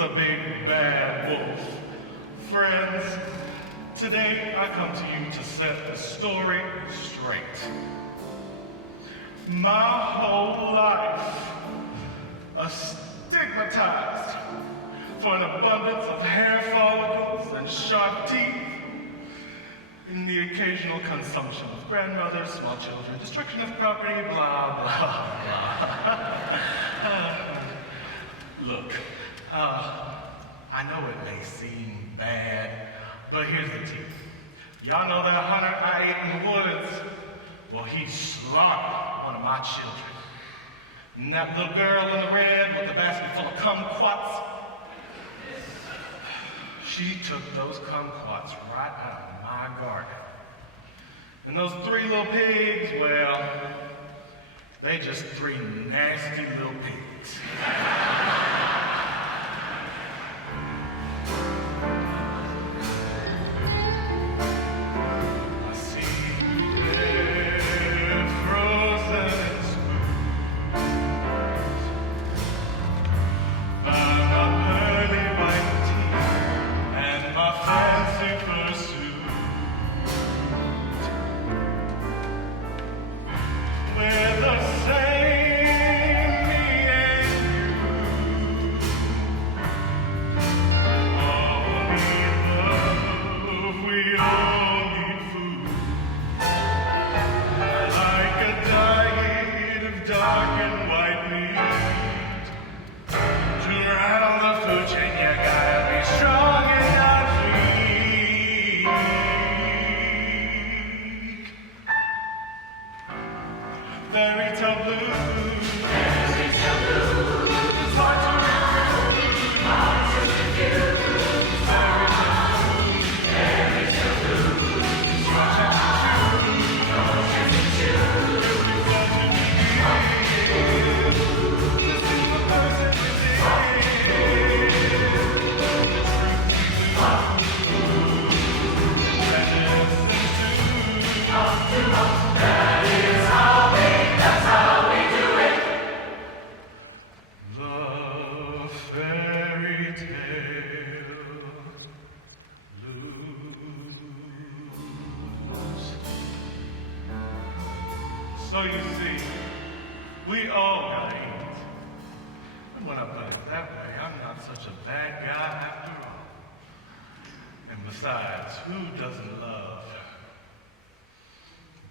the big bad wolf. Friends, today I come to you to set the story straight. My whole life, stigmatized for an abundance of hair follicles and sharp teeth, in the occasional consumption of grandmothers, small children, destruction of property, blah, blah, blah. Look, I know it may seem bad, but here's the tea. Y'all know that hunter I ate in the woods? Well, he slaughtered one of my children. And that little girl in the red with the basket full of kumquats, she took those kumquats right out of my garden. And those 3 little pigs, well, they just 3 nasty little pigs. I see red frozen spoons by my pearly white teeth and my fancy pursuit. We're the same, me and you. All need love, we all need food. Like a diet of dark and white meat. To rattle the food chain, you gotta be strong and not weak. Fairy tale blues. It's hard to recruit. Fairy tale blues. No chance to choose. You've got to begin. Listen to the person within. The truth we lose. And listen to. The fairy tale blues. So you see, we all got AIDS. And when I put it that way, I'm not such a bad guy after all. And besides, who doesn't love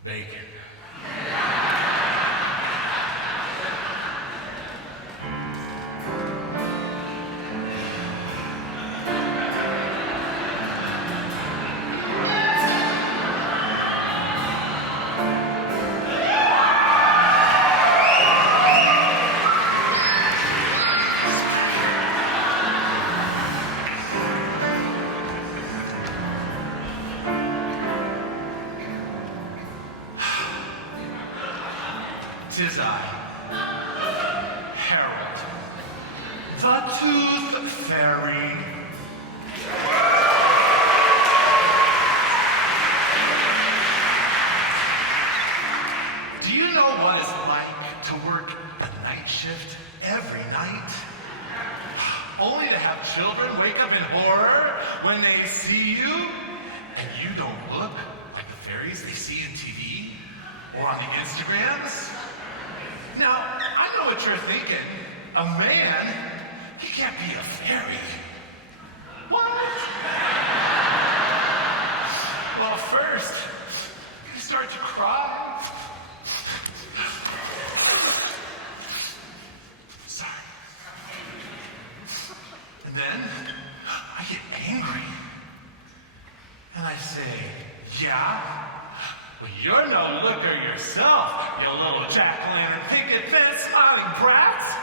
bacon? Tis I, Harold, the Tooth Fairy. Do you know what it's like to work a night shift every night? Only to have children wake up in horror when they see you, and you don't look like the fairies they see in TV or on the Instagrams. Now, I know what you're thinking. A man, he can't be a fairy. What? Well, first, you start to cry. Sorry. And then, I get angry. And I say, yeah? Well, you're no looker yourself, you little jack-o'-lantern picket-fence smiling brats.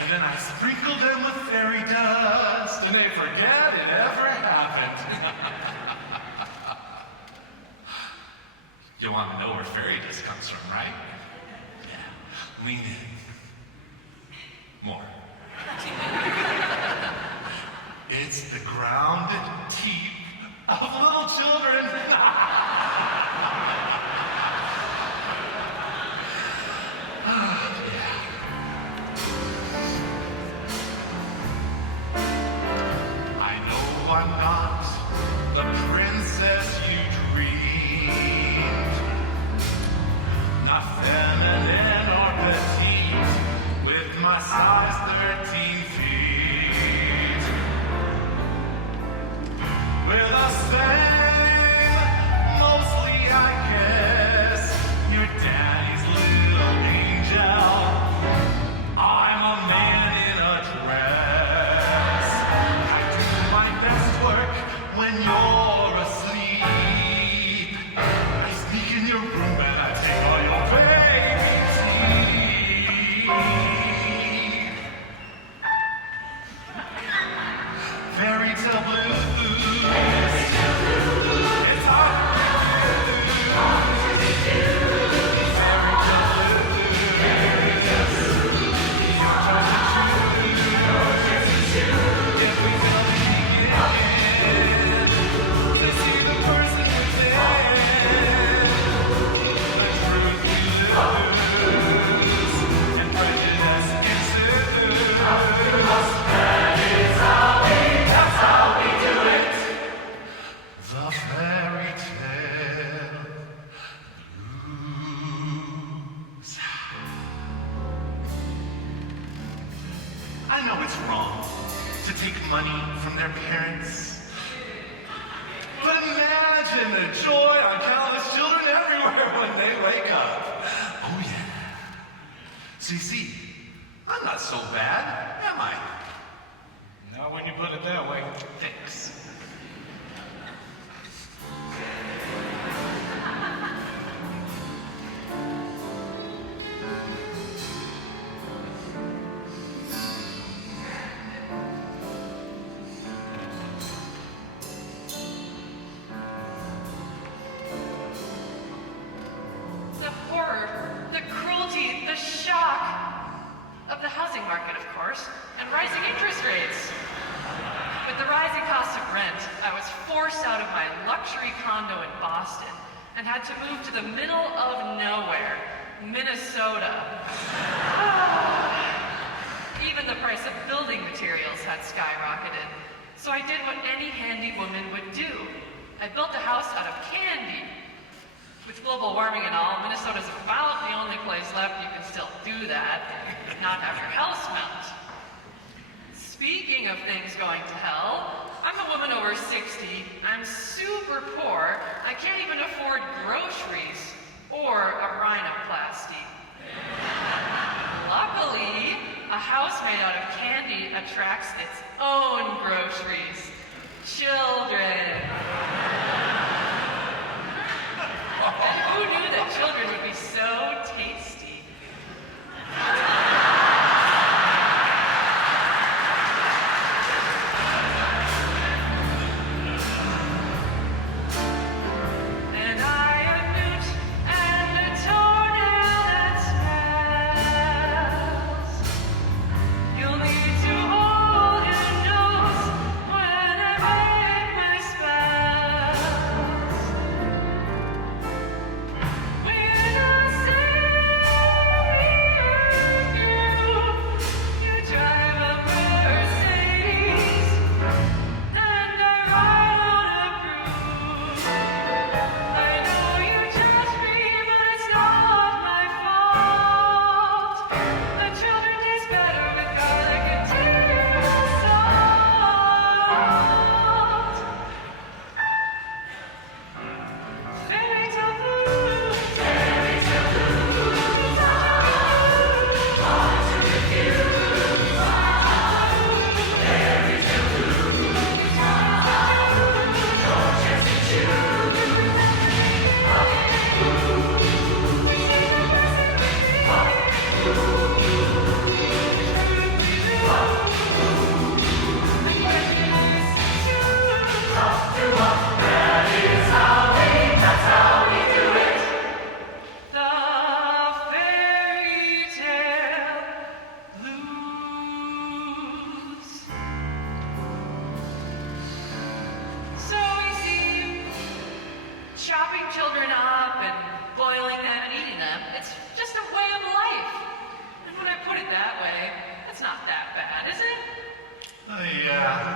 And then I sprinkle them with fairy dust, and they forget it ever happened. You want to know where fairy dust comes from, right? Yeah. Lean in. More. It's the grounded teeth of little children. 13 feet. With a same, mostly I guess, your daddy's little angel. I'm a man in a dress. I do my best work when you're asleep. I sneak in your room and I take all your baby teeth. Fairy tale blues. It's hard to do. Fairy tale blues. If we don't begin to see the person within, the truth we lose, and prejudice ensues. That's how we do it. The fairy tale blues. I know it's wrong to take money from their parents. But imagine the joy on countless children everywhere when they wake up. Oh yeah. So you see, I'm not so bad, am I? Not when you put it that way. Thanks. The horror, the cruelty, the shock of the housing market, of course, and rising interest rates. With the rising cost of rent, I was forced out of my luxury condo in Boston and had to move to the middle of nowhere, Minnesota. Even the price of building materials had skyrocketed. So I did what any handy woman would do. I built a house out of candy. With global warming and all, Minnesota's about the only place left you can still do that, not have your house melt. Speaking of things going to hell, I'm a woman over 60, I'm super poor, I can't even afford groceries or a rhinoplasty. Luckily, a house made out of candy attracts its own groceries. Children. And who knew that children would be so tasty? And I a newt and a toenail that smells. You'll need to hold your nose when I make my spells. When I say you drive a Mercedes and I ride on a cruise. I know you judge me, but it's not my fault. The children taste better with garlic and table salt. Fairy tale blues. Fairy tale blues. Hard to refuse. Fairy tale blues. Your chance to choose. That's how we do it. The fairy tale blues. So we see chopping children up and boiling them and eating them. It's just a way of life. And when I put it that way, it's not that bad, is it? Yeah.